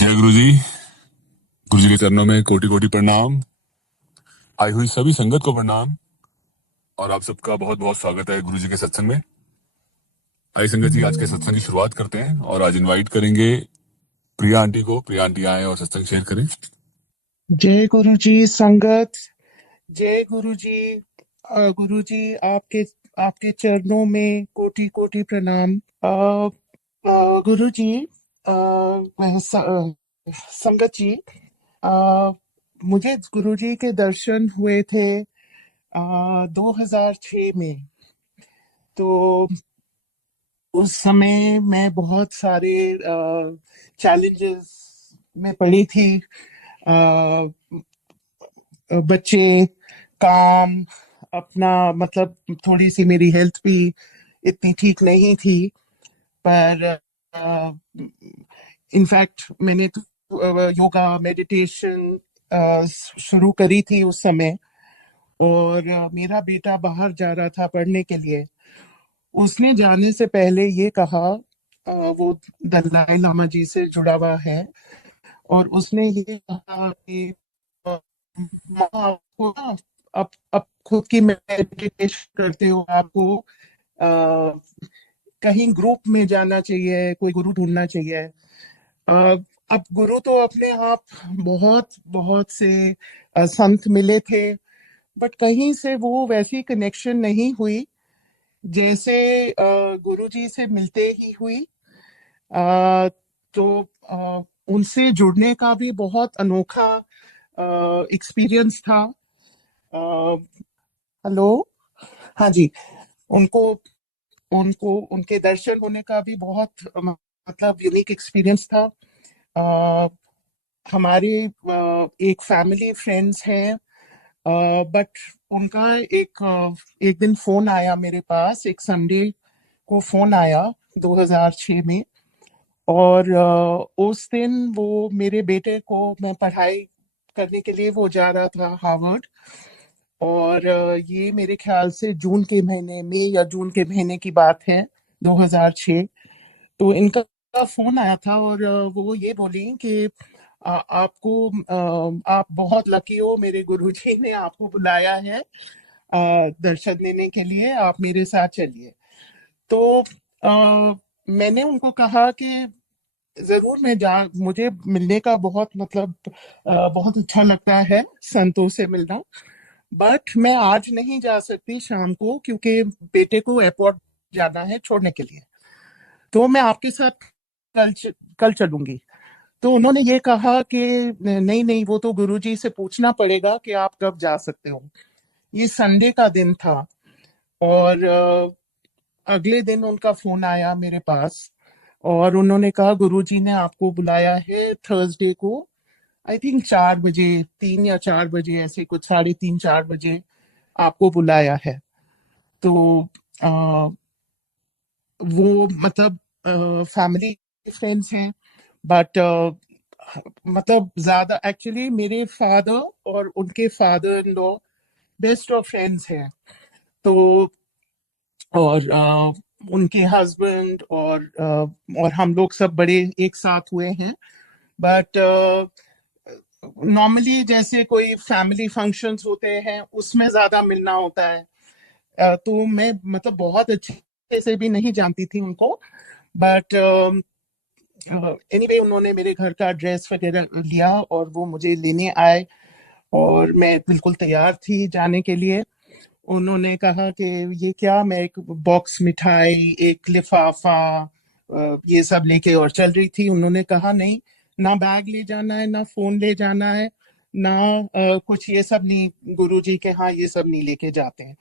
जय गुरु जी। गुरु जी के चरणों में कोटि कोटि प्रणाम। आई हुई सभी संगत को प्रणाम और आप सबका बहुत बहुत स्वागत है गुरु जी के सत्संग में। आई संगत जी, आज के सत्संग की शुरुआत करते हैं और आज इनवाइट करेंगे प्रिया आंटी को। प्रिया आंटी आए और सत्संग शेयर करें। जय गुरु जी संगत। जय गुरु जी। गुरु जी आपके आपके चरणों में कोटि कोटि प्रणाम। गुरु जी, संगत जी, अ, मुझे गुरु जी के दर्शन हुए थे 2006 में। तो उस समय मैं बहुत सारे चैलेंजेस में पड़ी थी। अ, बच्चे, काम, अपना मतलब थोड़ी सी मेरी हेल्थ भी इतनी ठीक नहीं थी। पर इनफैक्ट मैंने तो योगा मेडिटेशन शुरू करी थी उस समय। और मेरा बेटा बाहर जा रहा था पढ़ने के लिए। उसने जाने से पहले ये कहा, वो दलाई लामा जी से जुड़ा हुआ है, और उसने ये कहा कि अ, माँ आपको ना, अब खुद की मेडिटेशन करते हो, आपको कहीं ग्रुप में जाना चाहिए, कोई गुरु ढूंढना चाहिए। अ, अब गुरु तो अपने आप बहुत बहुत से संत मिले थे, बट कहीं से वो वैसी कनेक्शन नहीं हुई जैसे गुरु जी से मिलते ही हुई। अ, तो उनसे जुड़ने का भी बहुत अनोखा एक्सपीरियंस था। हेलो। हाँ जी। उनको उनको उनके दर्शन होने का भी बहुत मतलब यूनिक एक्सपीरियंस था। अ, हमारे एक फैमिली फ्रेंड्स हैं, बट उनका एक दिन फोन आया मेरे पास, एक संडे को फोन आया 2006 में। और उस दिन वो मेरे बेटे को, मैं पढ़ाई करने के लिए वो जा रहा था हार्वर्ड। और ये मेरे ख्याल से जून के महीने में या जून के महीने की बात है, 2006। तो इनका फोन आया था और वो ये बोली कि आपको आप बहुत लकी हो, मेरे गुरुजी ने आपको बुलाया है दर्शन देने के लिए, आप मेरे साथ चलिए। तो मैंने उनको कहा कि जरूर मैं जा मुझे मिलने का बहुत मतलब बहुत अच्छा लगता है संतों से मिलना, बट मैं आज नहीं जा सकती शाम को, क्योंकि बेटे को एयरपोर्ट जाना है छोड़ने के लिए। तो मैं आपके साथ कल चलूंगी। तो उन्होंने ये कहा कि नहीं नहीं, वो तो गुरुजी से पूछना पड़ेगा कि आप कब जा सकते हो। ये संडे का दिन था। और अगले दिन उनका फोन आया मेरे पास, और उन्होंने कहा गुरुजी ने आपको बुलाया है थर्सडे को, आई थिंक 4 बजे, 3 या 4 बजे, ऐसे कुछ 3:30 4 बजे आपको बुलाया है। तो आ, वो मतलब फैमिली फ्रेंड्स हैं, बट मतलब ज्यादा एक्चुअली मेरे फादर और उनके father in law best of friends हैं। तो और उनके हस्बैंड और हम लोग सब बड़े एक साथ हुए हैं। बट नॉर्मली जैसे कोई फैमिली फंक्शंस होते हैं उसमें ज्यादा मिलना होता है। तो मैं मतलब बहुत अच्छे से भी नहीं जानती थी उनको, बट एनीवे उन्होंने मेरे घर का एड्रेस वगैरह लिया और वो मुझे लेने आए, और मैं बिल्कुल तैयार थी जाने के लिए। उन्होंने कहा कि ये क्या, मैं एक बॉक्स मिठाई, एक लिफाफा, ये सब लेके और चल रही थी। उन्होंने कहा नहीं, ना बैग ले जाना है, ना फोन ले जाना है, ना कुछ ये सब नहीं, गुरुजी के हाँ ये सब नहीं लेके जाते हैं।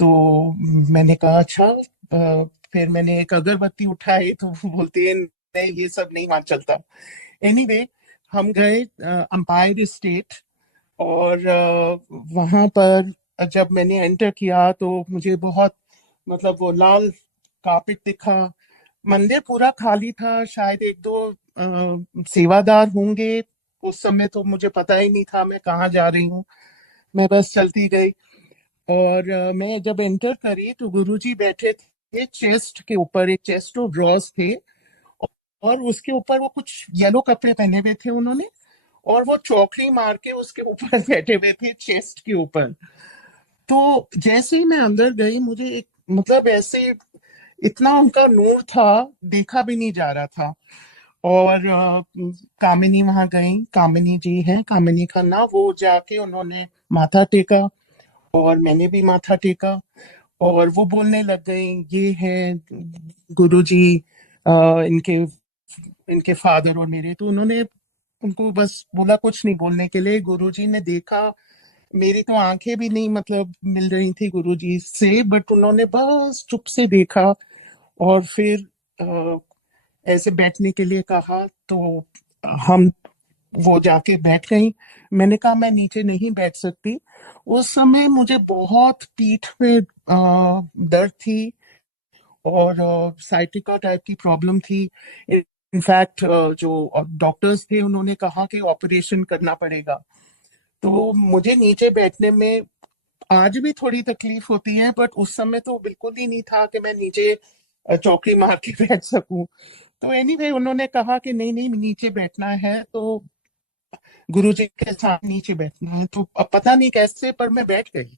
तो मैंने कहा अच्छा। फिर मैंने एक अगरबत्ती उठाई तो वो बोलते हैं नहीं ये सब नहीं वहां चलता। एनीवे हम गए अंपायर स्टेट। और वहां पर जब मैंने एंटर किया तो मुझे बहुत मतलब वो लाल कारपेट दिखा। मंदिर पूरा खाली था, शायद एक दो सेवादार होंगे। उस समय तो मुझे पता ही नहीं था मैं कहाँ जा रही हूँ, मैं बस चलती गई। और मैं जब एंटर करी तो गुरुजी बैठे थे चेस्ट के ऊपर, एक चेस्ट ऑफ ड्रॉर्स थे। और उसके ऊपर वो कुछ येलो कपड़े पहने हुए थे उन्होंने, और वो चौकड़ी मार के उसके ऊपर बैठे हुए थे चेस्ट के ऊपर। तो जैसे ही मैं अंदर गई, मुझे एक मतलब ऐसे इतना उनका नूर था, देखा भी नहीं जा रहा था। और कामिनी वहां गई, कामिनी जी हैं, कामिनी खन्ना, वो जाके उन्होंने माथा टेका और मैंने भी माथा टेका। और वो बोलने लग गई, ये है गुरुजी, इनके इनके फादर और मेरे। तो उन्होंने उनको बस बोला कुछ नहीं बोलने के लिए। गुरुजी ने देखा, मेरी तो आंखें भी नहीं मतलब मिल रही थी गुरुजी से, बट उन्होंने बस चुप से देखा। और फिर ऐसे बैठने के लिए कहा, तो हम वो जाके बैठ गई। मैंने कहा मैं नीचे नहीं बैठ सकती। उस समय मुझे बहुत पीठ में दर्द थी, और साइटिका टाइप की प्रॉब्लम थी। इनफैक्ट जो डॉक्टर्स थे उन्होंने कहा कि ऑपरेशन करना पड़ेगा। तो मुझे नीचे बैठने में आज भी थोड़ी तकलीफ होती है, बट उस समय तो बिल्कुल ही नहीं था कि मैं नीचे चौकड़ी मार के बैठ सकूं। तो एनीवे उन्होंने कहा कि नहीं नहीं नीचे बैठना है, तो गुरुजी के साथ नीचे बैठना है। तो अब पता नहीं कैसे पर मैं बैठ गई।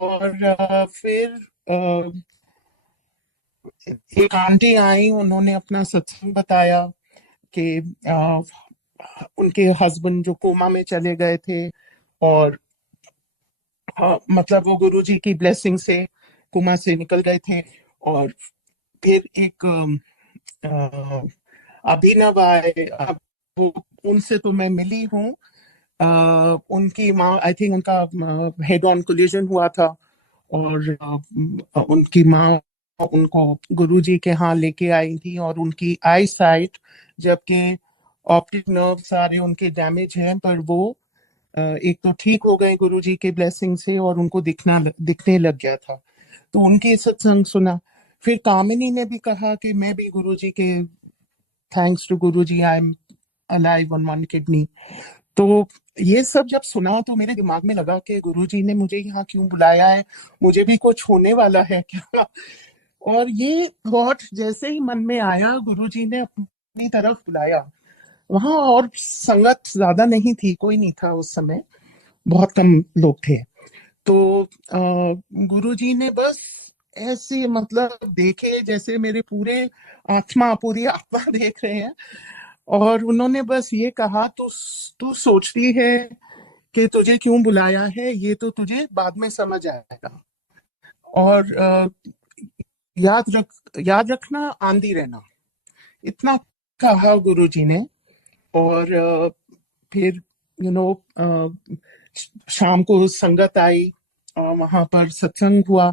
और फिर एक आंटी आई, उन्होंने अपना सत्संग बताया कि अ, उनके हस्बैंड जो कोमा में चले गए थे, और मतलब वो गुरुजी की ब्लेसिंग से कोमा से निकल गए थे। और फिर एक अ, अभिनव आए। अब वो उनसे तो मैं मिली हूँ। उनकी माँ, आई थिंक उनका हेड ऑन कोलिजन हुआ था, और उनकी माँ उनको गुरुजी के यहाँ लेके आई थी। और उनकी आई साइट, जबकि ऑप्टिक नर्व सारे उनके डैमेज हैं, पर वो एक तो ठीक हो गए गुरुजी के ब्लेसिंग से, और उनको दिखने लग गया था। तो उनके सत्संग सुना। फिर कामिनी ने भी कहा कि मैं भी गुरुजी के, thanks to Guruji I am alive on one kidney. तो ये सब जब सुना तो मेरे दिमाग में लगा कि गुरुजी ने मुझे यहाँ क्यों बुलाया है, मुझे भी कुछ होने वाला है क्या। और ये थॉट जैसे ही मन में आया, गुरुजी ने अपनी तरफ बुलाया। वहां और संगत ज्यादा नहीं थी, कोई नहीं था उस समय, बहुत कम लोग थे। तो गुरुजी ने बस ऐसे मतलब देखे जैसे मेरे पूरी आत्मा देख रहे हैं। और उन्होंने बस ये कहा, तू तू सोचती है कि तुझे क्यों बुलाया है, ये तो तुझे बाद में समझ आएगा। और याद रखना, आंधी रहना, इतना कहा गुरुजी ने। और फिर यू नो शाम को संगत आई, वहां पर सत्संग हुआ।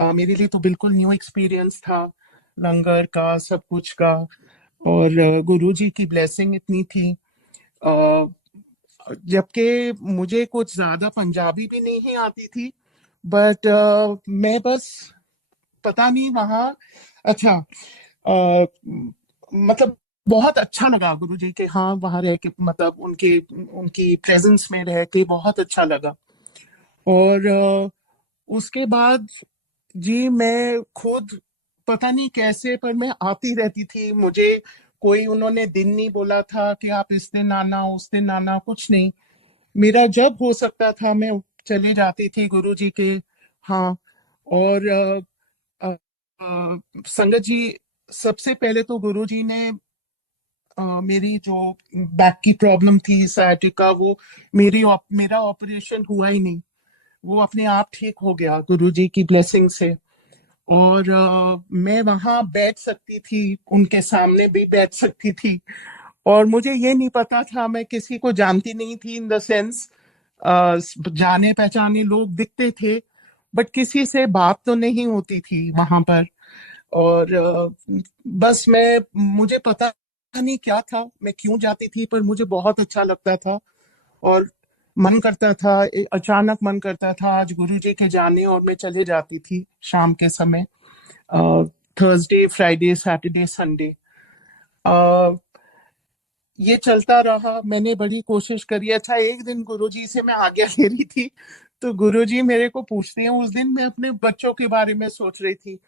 मेरे लिए तो बिल्कुल न्यू एक्सपीरियंस था, लंगर का, सब कुछ का। और गुरुजी की ब्लेसिंग इतनी थी। अ, जबकि मुझे कुछ ज्यादा पंजाबी भी नहीं आती थी, बट मैं बस पता नहीं वहाँ, अच्छा, मतलब बहुत अच्छा लगा गुरुजी के, हाँ, वहां रह के, मतलब उनके उनकी प्रेजेंस में रह के बहुत अच्छा लगा। और उसके बाद जी मैं खुद पता नहीं कैसे, पर मैं आती रहती थी। मुझे कोई उन्होंने दिन नहीं बोला था कि आप इस दिन आना उस दिन आना, कुछ नहीं। मेरा जब हो सकता था मैं चले जाती थी गुरु जी के। हाँ। और संगत जी, सबसे पहले तो गुरु जी ने मेरी जो बैक की प्रॉब्लम थी sciatica, वो मेरा ऑपरेशन हुआ ही नहीं, वो अपने आप ठीक हो गया गुरु जी की ब्लेसिंग से। और मैं वहां बैठ सकती थी, उनके सामने भी बैठ सकती थी। और मुझे ये नहीं पता था, मैं किसी को जानती नहीं थी, इन द सेंस जाने पहचाने लोग दिखते थे, बट किसी से बात तो नहीं होती थी वहां पर। और बस मुझे पता नहीं क्या था, मैं क्यों जाती थी, पर मुझे बहुत अच्छा लगता था। और मन करता था, अचानक मन करता था आज गुरु जी के जाने, और मैं चले जाती थी शाम के समय, थर्सडे फ्राइडे सैटरडे संडे। ये चलता रहा, मैंने बड़ी कोशिश करी। अच्छा, एक दिन गुरुजी से मैं आज्ञा ले रही थी, तो गुरुजी मेरे को पूछते हैं, उस दिन मैं अपने बच्चों के बारे में सोच रही थी।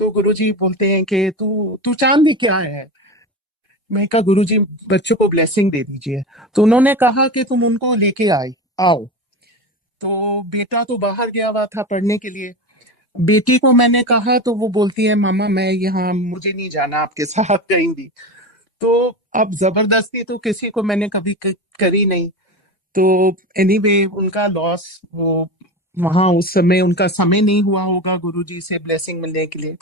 तो गुरुजी बोलते हैं कि तू तू चांद लेके आया है। मैं कहा गुरुजी बच्चों को ब्लेसिंग दे दीजिए। तो उन्होंने कहा कि तुम उनको लेके आओ। तो बेटा तो बाहर गया हुआ था पढ़ने के लिए। बेटी को मैंने कहा तो वो बोलती है मामा मैं यहाँ, मुझे नहीं जाना आपके साथ कहीं भी। तो अब जबरदस्ती तो किसी को मैंने कभी करी नहीं। तो एनीवे उनका लॉस, वो वहां उस समय उनका समय नहीं हुआ होगा गुरुजी से ब्लेसिंग मिलने के लिए।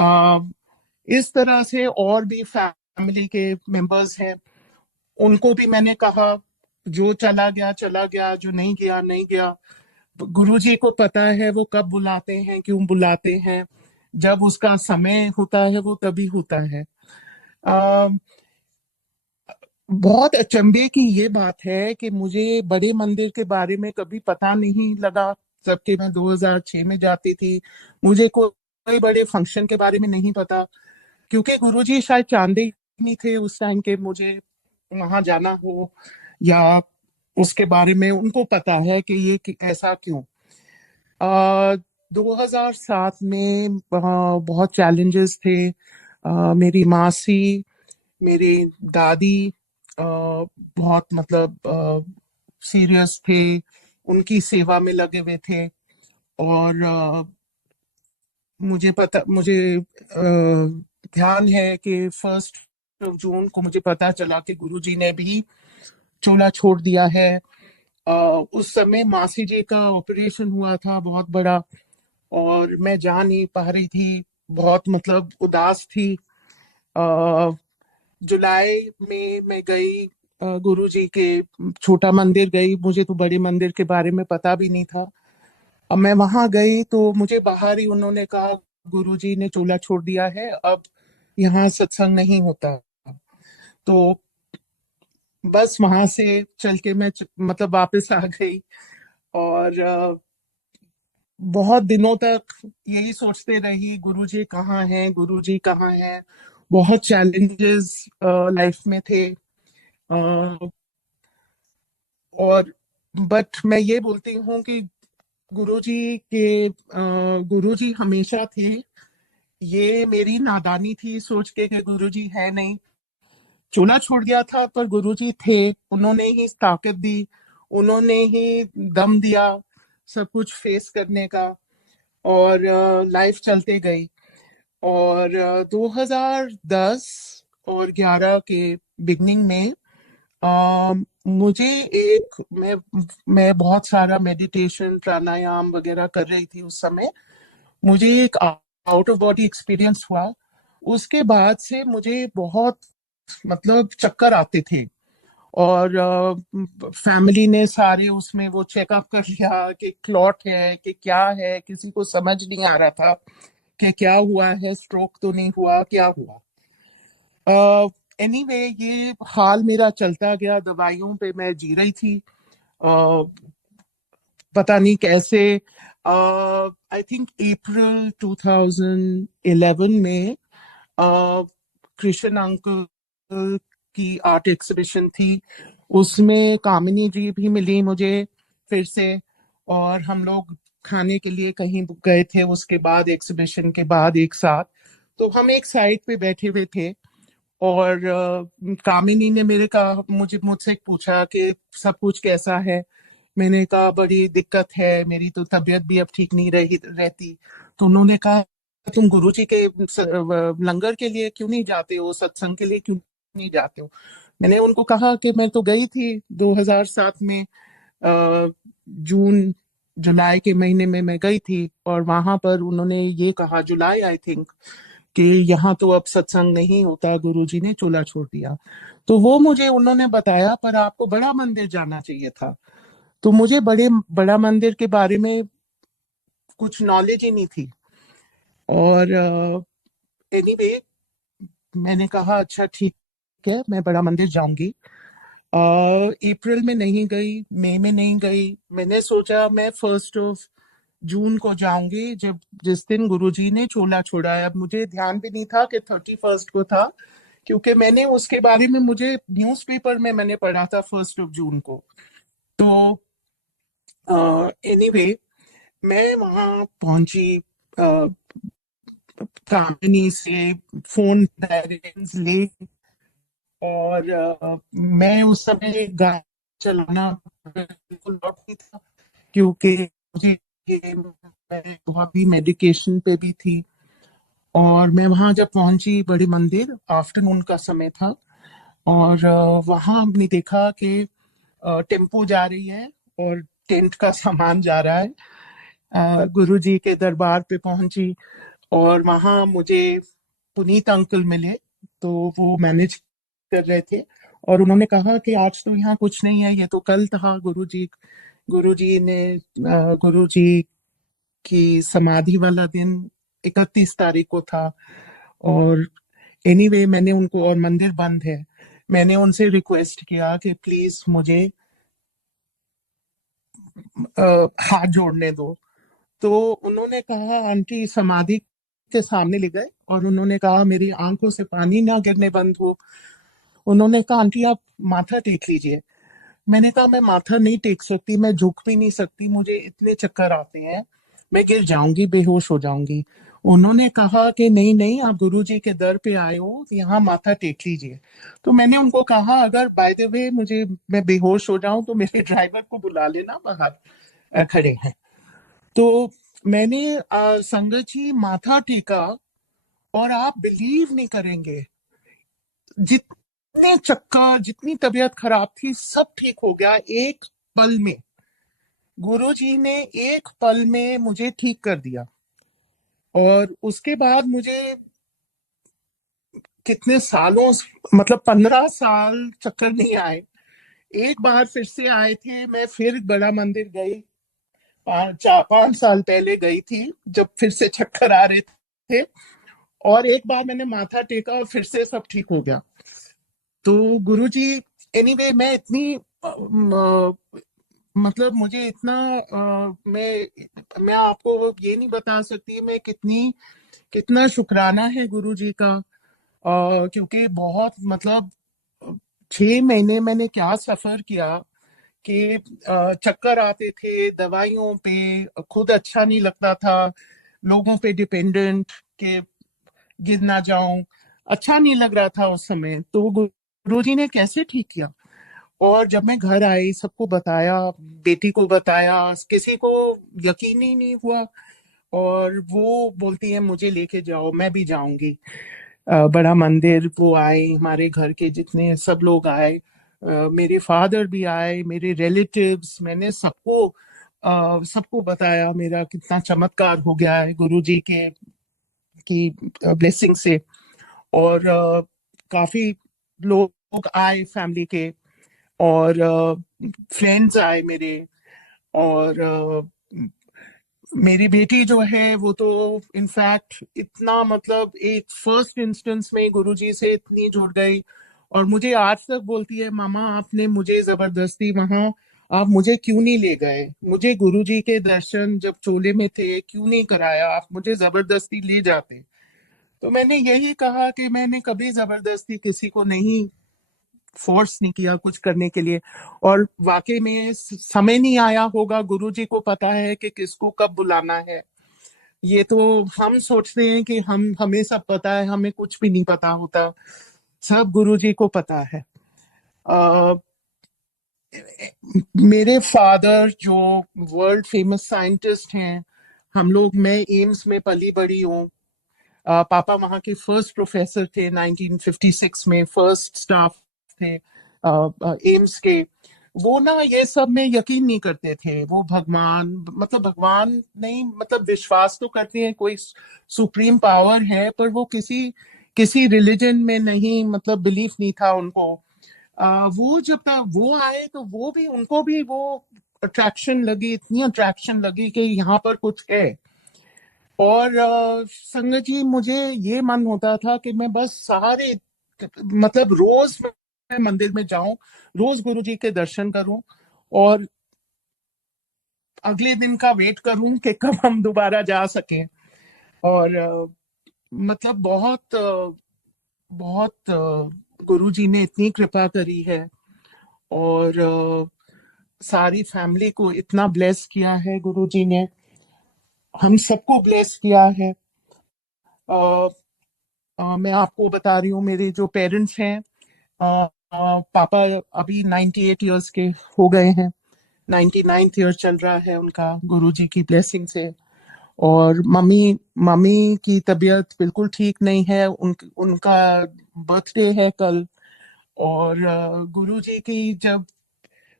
आ, इस तरह से और भी फैमिली के मेंबर्स हैं, उनको भी मैंने कहा जो चला गया, जो नहीं गया नहीं गया। गुरुजी को पता है वो कब बुलाते हैं, क्यों बुलाते हैं। जब उसका समय होता है वो तभी होता है। आ, बहुत अचंभे की ये बात है कि मुझे बड़े मंदिर के बारे में कभी पता नहीं लगा, जबकि मैं 2006 में जाती थी। मुझे कोई बड़े फंक्शन के बारे में नहीं पता, क्योंकि गुरुजी शायद चाहते ही नहीं थे उस टाइम के मुझे वहां जाना हो, या उसके बारे में उनको पता है कि ये ऐसा क्यों। 2007 में बहुत चैलेंजेस थे। मेरी मासी, मेरी दादी बहुत मतलब सीरियस थे, उनकी सेवा में लगे हुए थे। और मुझे ध्यान है कि 1 जून को मुझे पता चला कि गुरुजी ने भी चोला छोड़ दिया है। अ, उस समय मासी जी का ऑपरेशन हुआ था बहुत बड़ा, और मैं जा नहीं पा रही थी, बहुत मतलब उदास थी। अ, जुलाई में मैं गई गुरुजी के छोटा मंदिर गई, मुझे तो बड़े मंदिर के बारे में पता भी नहीं था। अब मैं वहां गई तो मुझे बाहर ही उन्होंने कहा गुरुजी ने चोला छोड़ दिया है, अब यहाँ सत्संग नहीं होता। तो बस वहां से चल के मैं मतलब वापस आ गई। और बहुत दिनों तक यही सोचते रही गुरुजी कहाँ हैं, गुरुजी कहाँ हैं। बहुत चैलेंजेस लाइफ में थे। और बट मैं ये बोलती हूँ कि गुरुजी हमेशा थे। ये मेरी नादानी थी सोच के कि गुरुजी है नहीं। चूल्हा छूट गया था पर गुरुजी थे, उन्होंने ही ताकत दी, उन्होंने ही दम दिया सब कुछ फेस करने का। और लाइफ चलते गई। और 2010 और 11 के बिगनिंग में मुझे एक मैं बहुत सारा मेडिटेशन प्राणायाम वगैरह कर रही थी उस समय। मुझे एक आउट ऑफ बॉडी एक्सपीरियंस हुआ। उसके बाद से मुझे बहुत मतलब चक्कर आते थे। और फैमिली ने सारे उसमें वो चेकअप कर लिया कि क्लॉट है कि क्या है, किसी को समझ नहीं आ रहा था कि क्या हुआ है, स्ट्रोक तो नहीं हुआ, क्या हुआ। एनीवे ये हाल मेरा चलता गया, दवाइयों पे मैं जी रही थी। uh, पता नहीं कैसे। आई थिंक अप्रैल 2011 में कृष्ण अंकल की आर्ट एग्जीबिशन थी, उसमें कामिनी जी भी मिली मुझे फिर से। और हम लोग खाने के लिए कहीं गए थे उसके बाद, एग्जीबिशन के बाद एक साथ। तो हम एक साइड पे बैठे हुए थे। और कामिनी ने मेरे कहा मुझसे पूछा कि सब कुछ कैसा है। मैंने कहा बड़ी दिक्कत है, मेरी तो तबीयत भी अब ठीक नहीं रहती। तो उन्होंने कहा तुम गुरुजी के लंगर के लिए क्यों नहीं जाते हो, सत्संग के लिए क्यों नहीं जाते हो। मैंने उनको कहा कि मैं तो गई थी 2007 में, जून जुलाई के महीने में मैं गई थी। और वहां पर उन्होंने ये कहा, जुलाई आई थिंक, कि यहाँ तो अब सत्संग नहीं होता, गुरुजी ने चूल्हा छोड़ दिया। तो वो मुझे उन्होंने बताया पर आपको बड़ा मंदिर जाना चाहिए था। तो मुझे बड़ा मंदिर के बारे में कुछ नॉलेज ही नहीं थी। और एनीवे मैंने कहा अच्छा ठीक है, मैं बड़ा मंदिर जाऊंगी। अप्रैल में नहीं गई, मई में नहीं गई। मैंने सोचा मैं 1 जून को जाऊंगी, जब जिस दिन गुरुजी ने चोला छोड़ा है। अब मुझे ध्यान भी नहीं था कि 31 को था, क्योंकि मैंने उसके बारे में मुझे न्यूज़पेपर में मैंने पढ़ा था 1 जून को। तो एनीवे मैं वहां पहुंची। अ, कामिनी से फोन डायरेक्शंस ले और मैं उस समय गाड़ी चलाना बिल्कुल लौट नहीं था, क्योंकि मुझे मैं बहुत भी मेडिकेशन पे भी थी। और मैं वहां जब पहुंची बड़ी मंदिर, आफ्टरनून का समय था, और वहां हमने देखा कि टेम्पो जा रही है और टेंट का सामान जा रहा है। गुरु जी के दरबार पे पहुंची, और वहां मुझे पुनीत अंकल मिले। तो वो मैनेज कर रहे थे, और उन्होंने कहा कि आज तो यहाँ कुछ नहीं है, ये तो कल था। गुरु जी की समाधि वाला दिन 31 तारीख को था। और एनीवे मैंने उनको, और मंदिर बंद है, मैंने उनसे रिक्वेस्ट किया कि प्लीज मुझे हाथ जोड़ने दो। तो उन्होंने कहा, आंटी समाधि के सामने ले गए और उन्होंने कहा, मेरी आंखों से पानी ना गिरने बंद हो। उन्होंने कहा, आंटी आप माथा टेक लीजिए। मैंने कहा, मैं माथा नहीं टेक सकती, मैं झुक भी नहीं सकती, मुझे इतने चक्कर आते हैं, मैं गिर जाऊंगी, बेहोश हो जाऊंगी। उन्होंने कहा कि नहीं नहीं, आप गुरुजी के दर पे आए हो, यहाँ माथा टेक लीजिए। तो मैंने उनको कहा, अगर बाय द वे मुझे, मैं बेहोश हो जाऊं तो मेरे ड्राइवर को बुला लेना, बाहर खड़े हैं। तो मैंने संगत जी माथा टेका, और आप बिलीव नहीं करेंगे, जितने चक्कर, जितनी तबीयत खराब थी, सब ठीक हो गया एक पल में। गुरु जी ने एक पल में मुझे ठीक कर दिया। और उसके बाद मुझे कितने सालों, मतलब 15 साल चक्कर नहीं आए। एक बार फिर से आए थे, मैं फिर बड़ा मंदिर गई, 5 साल पहले गई थी, जब फिर से चक्कर आ रहे थे। और एक बार मैंने माथा टेका और फिर से सब ठीक हो गया। तो गुरुजी, एनीवे मैं इतनी मतलब मुझे इतना मैं आपको ये नहीं बता सकती मैं कितना शुक्राना है गुरुजी का। क्योंकि बहुत, मतलब 6 महीने मैंने क्या सफर किया, कि चक्कर आते थे दवाइयों पे, खुद अच्छा नहीं लगता था, लोगों पे डिपेंडेंट, के गिर ना जाऊं, अच्छा नहीं लग रहा था उस समय। तो गुरुजी ने कैसे ठीक किया। और जब मैं घर आई, सबको बताया, बेटी को बताया, किसी को यकीन ही नहीं हुआ। और वो बोलती है, मुझे लेके जाओ, मैं भी जाऊंगी बड़ा मंदिर। वो आए, हमारे घर के जितने सब लोग आए, मेरे फादर भी आए, मेरे रिलेटिव्स, मैंने सबको बताया मेरा कितना चमत्कार हो गया है गुरुजी के की ब्लेसिंग से। और काफी लोग आए फैमिली के, और फ्रेंड्स आए मेरे। और मेरी बेटी जो है वो तो इनफैक्ट इतना, मतलब एक फर्स्ट इंस्टेंस में गुरुजी से इतनी जुड़ गई, और मुझे आज तक बोलती है, मामा आपने मुझे जबरदस्ती वहां, आप मुझे क्यों नहीं ले गए, मुझे गुरुजी के दर्शन जब चोले में थे क्यों नहीं कराया, आप मुझे जबरदस्ती ले जाते। तो मैंने यही कहा कि मैंने कभी जबरदस्ती किसी को नहीं, फोर्स नहीं किया कुछ करने के लिए। और वाकई में समय नहीं आया होगा, गुरुजी को पता है कि किसको कब बुलाना है। ये तो हम सोचते हैं कि हमें सब पता है, हमें कुछ भी नहीं पता होता, सब गुरुजी को पता है। अ, मेरे फादर जो वर्ल्ड फेमस साइंटिस्ट हैं, हम लोग, मैं एम्स में पली बड़ी हूँ। पापा वहाँ के फर्स्ट प्रोफेसर थे, 1956 में फर्स्ट स्टाफ थे एम्स के। वो ना ये सब में यकीन नहीं करते थे, वो भगवान, मतलब भगवान नहीं, मतलब विश्वास तो करते हैं कोई सुप्रीम पावर है, पर वो किसी किसी रिलीजन में नहीं, मतलब बिलीफ नहीं था उनको। वो जब तक वो आए तो वो भी, उनको भी वो अट्रैक्शन लगी, इतनी अट्रैक्शन लगी कि यहाँ पर कुछ है। और संगत जी, मुझे ये मन होता था कि मैं बस सारे, मतलब रोज मैं मंदिर में जाऊं, रोज गुरु जी के दर्शन करूं, और अगले दिन का वेट करूं कि कब हम दोबारा जा सकें। और मतलब बहुत गुरु जी ने इतनी कृपा करी है, और सारी फैमिली को इतना ब्लेस किया है गुरु जी ने, हम सबको ब्लेस किया है। मैं आपको बता रही हूँ, मेरे जो पेरेंट्स हैं, पापा अभी 98 ईयर्स के हो गए हैं। 99th ईयर चल रहा है उनका, गुरुजी की ब्लेसिंग से। और मम्मी मम्मी की तबीयत बिल्कुल ठीक नहीं है। उनका बर्थडे है कल। और गुरुजी की जब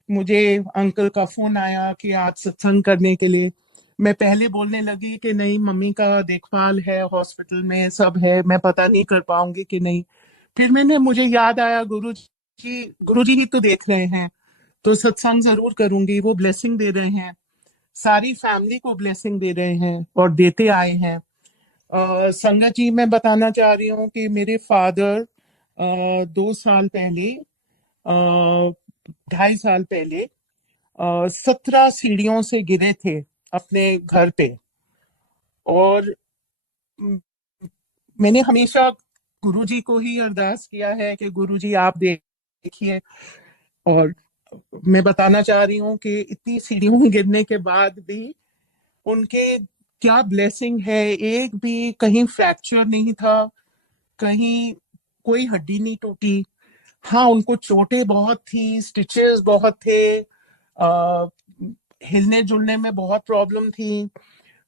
मुझे अंकल का फोन आया कि आज सत्संग करने के लिए, मैं पहले बोलने लगी कि नहीं, मम्मी का देखभाल है, हॉस्पिटल में सब है, मैं पता नहीं कर पाऊंगी कि नहीं। फिर मुझे याद आया, गुरुजी ही तो देख रहे हैं, तो सत्संग जरूर करूंगी। वो ब्लेसिंग दे रहे हैं, सारी फैमिली को ब्लेसिंग दे रहे हैं और देते आए हैं। संगत जी, मैं बताना चाह रही हूँ कि मेरे फादर 2 साल पहले, 2.5 साल पहले 17 सीढ़ियों से गिरे थे अपने घर पे। और म, मैंने हमेशा गुरुजी को ही अरदास किया है कि गुरुजी आप देखिए। और मैं बताना चाह रही हूँ कि इतनी सीढ़ियों में गिरने के बाद भी उनके क्या ब्लेसिंग है। एक भी कहीं फ्रैक्चर नहीं था, कहीं कोई हड्डी नहीं टूटी। हाँ, उनको चोटें बहुत थी, स्टिचेस बहुत थे, आ, हिलने जुलने में बहुत प्रॉब्लम थी।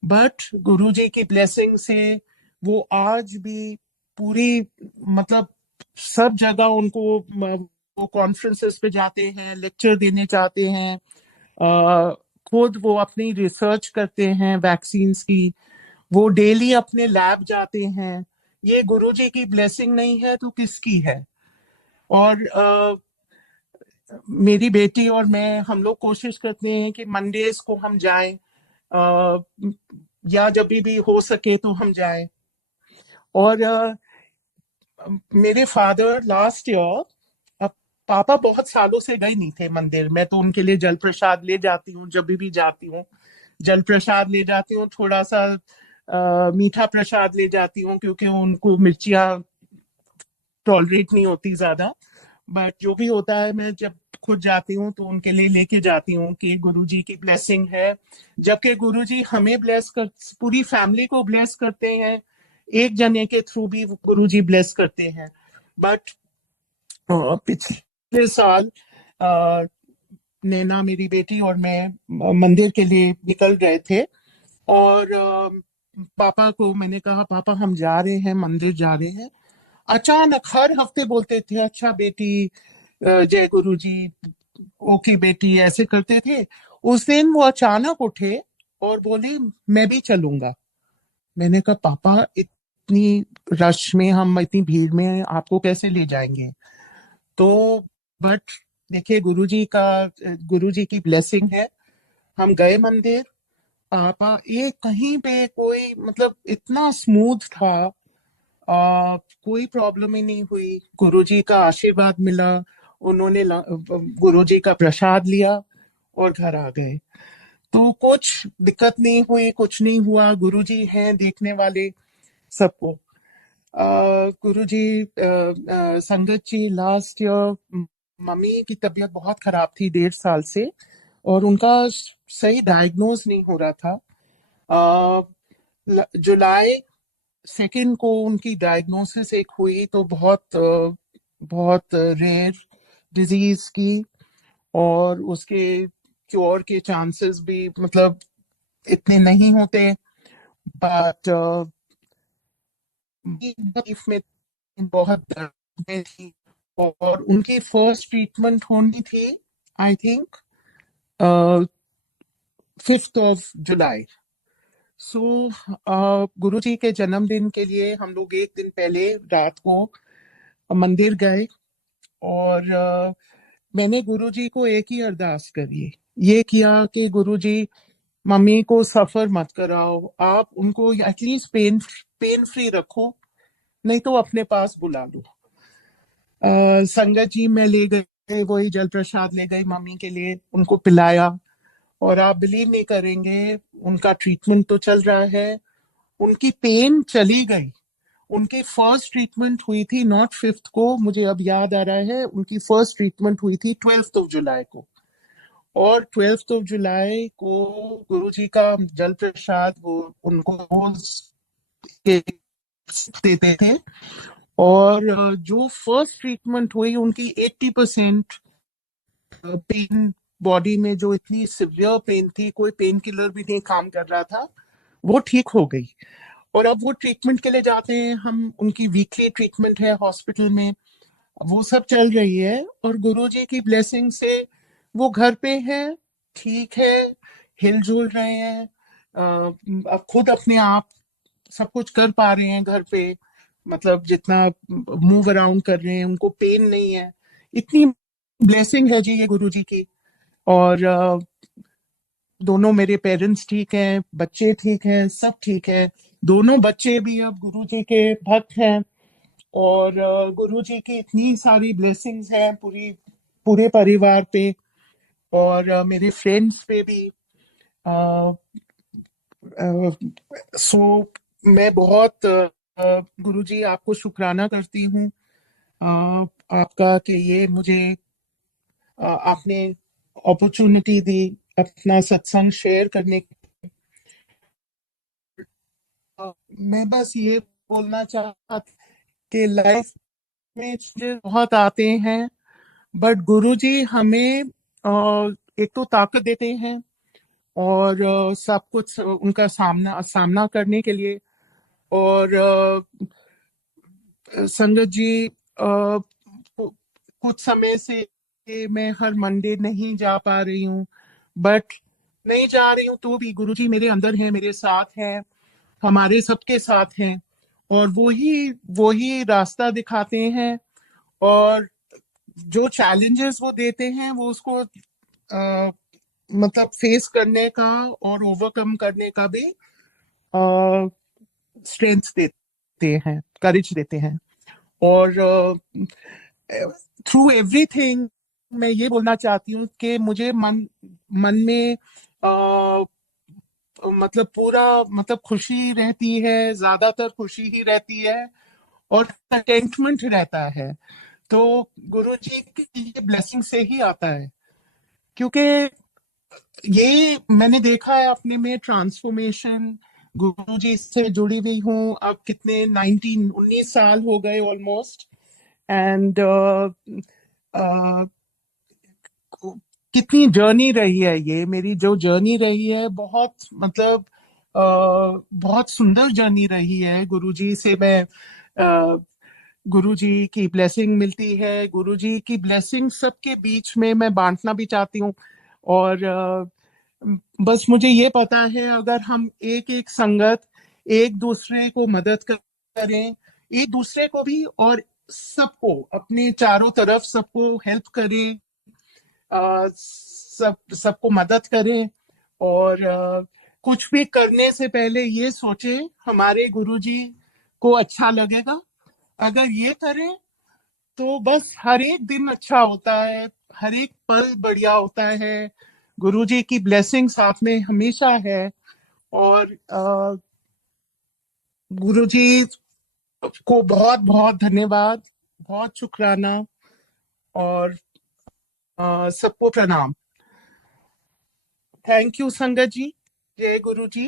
बट गुरुजी की ब्लेसिंग से वो आज भी पूरी, मतलब सब जगह उनको वो कॉन्फ्रेंसेस पे जाते हैं, लेक्चर देने चाहते हैं। अ, खुद वो अपनी रिसर्च करते हैं वैक्सीन्स की। वो डेली अपने लैब जाते हैं। ये गुरुजी की ब्लेसिंग नहीं है तो किसकी है? और मेरी बेटी और मैं, हम लोग कोशिश करते हैं कि मंडेज को हम जाएं, अ, या जब भी हो सके तो हम जाएं। और मेरे फादर लास्ट ईयर, अब पापा बहुत सालों से गए नहीं थे मंदिर। मैं तो उनके लिए जल प्रसाद ले जाती हूँ, जब भी जाती हूँ जल प्रसाद ले जाती हूँ, थोड़ा सा मीठा प्रसाद ले जाती हूँ, क्योंकि उनको मिर्चियाँ टॉलरेट नहीं होती ज्यादा। बट जो भी होता है, मैं जब खुद जाती हूँ तो उनके लिए लेके जाती हूँ कि गुरुजी की ब्लेसिंग है। जबकि गुरुजी हमें ब्लेस कर, पूरी फैमिली को ब्लेस करते हैं, एक जने के थ्रू भी गुरुजी ब्लेस करते हैं। बट पिछले साल अ, नैना मेरी बेटी और मैं मंदिर के लिए निकल गए थे। और पापा को मैंने कहा, पापा हम जा रहे हैं, मंदिर जा रहे हैं। अचानक हर हफ्ते बोलते थे, अच्छा बेटी, जय गुरु जी, ओके बेटी, ऐसे करते थे। उस दिन वो अचानक उठे और बोले, मैं भी चलूंगा। मैंने कहा, पापा इतनी रश में, हम इतनी भीड़ में आपको कैसे ले जाएंगे? तो बट देखिए, गुरुजी की ब्लेसिंग है। हम गए मंदिर। पापा, ये कहीं पे कोई, मतलब इतना स्मूथ था। कोई प्रॉब्लम ही नहीं हुई। गुरुजी का आशीर्वाद मिला। उन्होंने गुरुजी का प्रसाद लिया और घर आ गए। तो कुछ दिक्कत नहीं हुई, कुछ नहीं हुआ। गुरुजी हैं देखने वाले सबको। गुरुजी, संगत जी, लास्ट ईयर मम्मी की तबीयत बहुत खराब थी 1.5 साल से, और उनका सही डायग्नोज नहीं हो रहा था। जुलाई 2 को उनकी डायग्नोसिस एक हुई, तो बहुत रेयर डिजीज की, और उसके क्योर के चांसेस भी, मतलब इतने नहीं होते। बट में बहुत दर्द में थी। और उनकी फर्स्ट ट्रीटमेंट होनी थी, आई थिंक 5 जुलाई। सो गुरु जी के जन्मदिन के लिए हम लोग एक दिन पहले रात को मंदिर गए। और मैंने गुरुजी को एक ही अरदास करी, ये किया कि गुरुजी, मम्मी को सफर मत कराओ, आप उनको एटलीस्ट पेन फ्री रखो, नहीं तो अपने पास बुला लो। संगत जी, मैं ले गई, वही जल प्रसाद ले गई मम्मी के लिए, उनको पिलाया। और आप बिलीव नहीं करेंगे, उनका ट्रीटमेंट तो चल रहा है, उनकी पेन चली गई। उनकी फर्स्ट ट्रीटमेंट हुई थी नॉट 5th को, मुझे अब याद आ रहा है, उनकी फर्स्ट ट्रीटमेंट हुई थी 12 जुलाई को। और 12 जुलाई को गुरुजी का जल प्रसाद वो उनको रोज के देते थे। और जो फर्स्ट ट्रीटमेंट हुई उनकी 80% पेन, बॉडी में जो इतनी सिवियर पेन थी, कोई पेन किलर भी नहीं काम कर रहा था, वो ठीक हो गई। और अब वो ट्रीटमेंट के लिए जाते हैं हम, उनकी वीकली ट्रीटमेंट है हॉस्पिटल में, वो सब चल रही है। और गुरुजी की ब्लेसिंग से वो घर पे हैं, ठीक है, हिलजुल रहे हैं, अब खुद अपने आप सब कुछ कर पा रहे हैं घर पे, मतलब जितना मूव अराउंड कर रहे हैं, उनको पेन नहीं है। इतनी ब्लेसिंग है जी ये गुरुजी की। और दोनों मेरे पेरेंट्स ठीक हैं, बच्चे ठीक हैं, सब ठीक है। दोनों बच्चे भी अब गुरुजी के भक्त हैं। और गुरुजी की इतनी सारी ब्लेसिंग्स हैं पूरे परिवार पे, और मेरे फ्रेंड्स पे भी। सो मैं बहुत गुरुजी आपको शुक्राना करती हूँ, आपका, कि ये मुझे आपने अपॉर्चुनिटी दी अपना सत्संग शेयर करने की। मैं बस ये बोलना चाहता कि लाइफ में चीजें बहुत आते हैं, बट गुरुजी हमें एक तो ताकत देते हैं, और सब कुछ उनका सामना सामना करने के लिए। और संगत जी, कुछ समय से मैं हर मंडे नहीं जा पा रही हूँ, बट नहीं जा रही हूँ तो भी गुरुजी मेरे अंदर हैं, मेरे साथ हैं, हमारे सबके साथ हैं। और वो ही रास्ता दिखाते हैं। और जो चैलेंजेस वो देते हैं, वो उसको मतलब फेस करने का और ओवरकम करने का भी स्ट्रेंथ देते हैं, करेज देते हैं। और थ्रू एवरीथिंग मैं ये बोलना चाहती हूँ कि मुझे मन में मतलब पूरा, मतलब खुशी रहती है, ज्यादातर खुशी ही रहती है, और कंटेंटमेंट रहता है। तो गुरु जी की ये ब्लेसिंग से ही आता है, क्योंकि ये मैंने देखा है अपने में ट्रांसफॉर्मेशन। गुरु जी से जुड़ी हुई हूँ अब कितने 19 साल हो गए ऑलमोस्ट। एंड कितनी जर्नी रही है, ये मेरी जो जर्नी रही है, बहुत मतलब बहुत सुंदर जर्नी रही है। गुरुजी से मैं गुरुजी की ब्लेसिंग मिलती है, गुरुजी की ब्लेसिंग सबके बीच में मैं बांटना भी चाहती हूँ। और बस मुझे ये पता है, अगर हम एक एक संगत एक दूसरे को मदद करें, एक दूसरे को भी और सबको अपने चारों तरफ सबको हेल्प करें, सबको मदद करें, और कुछ भी करने से पहले ये सोचे हमारे गुरुजी को अच्छा लगेगा। अगर ये करें तो बस हर एक दिन अच्छा होता है, हर एक पल बढ़िया होता है। गुरुजी की ब्लेसिंग साथ में हमेशा है। और गुरुजी को बहुत बहुत धन्यवाद, बहुत शुक्राना, और सबको प्रणाम। थैंक यू संगत जी। जय गुरु जी।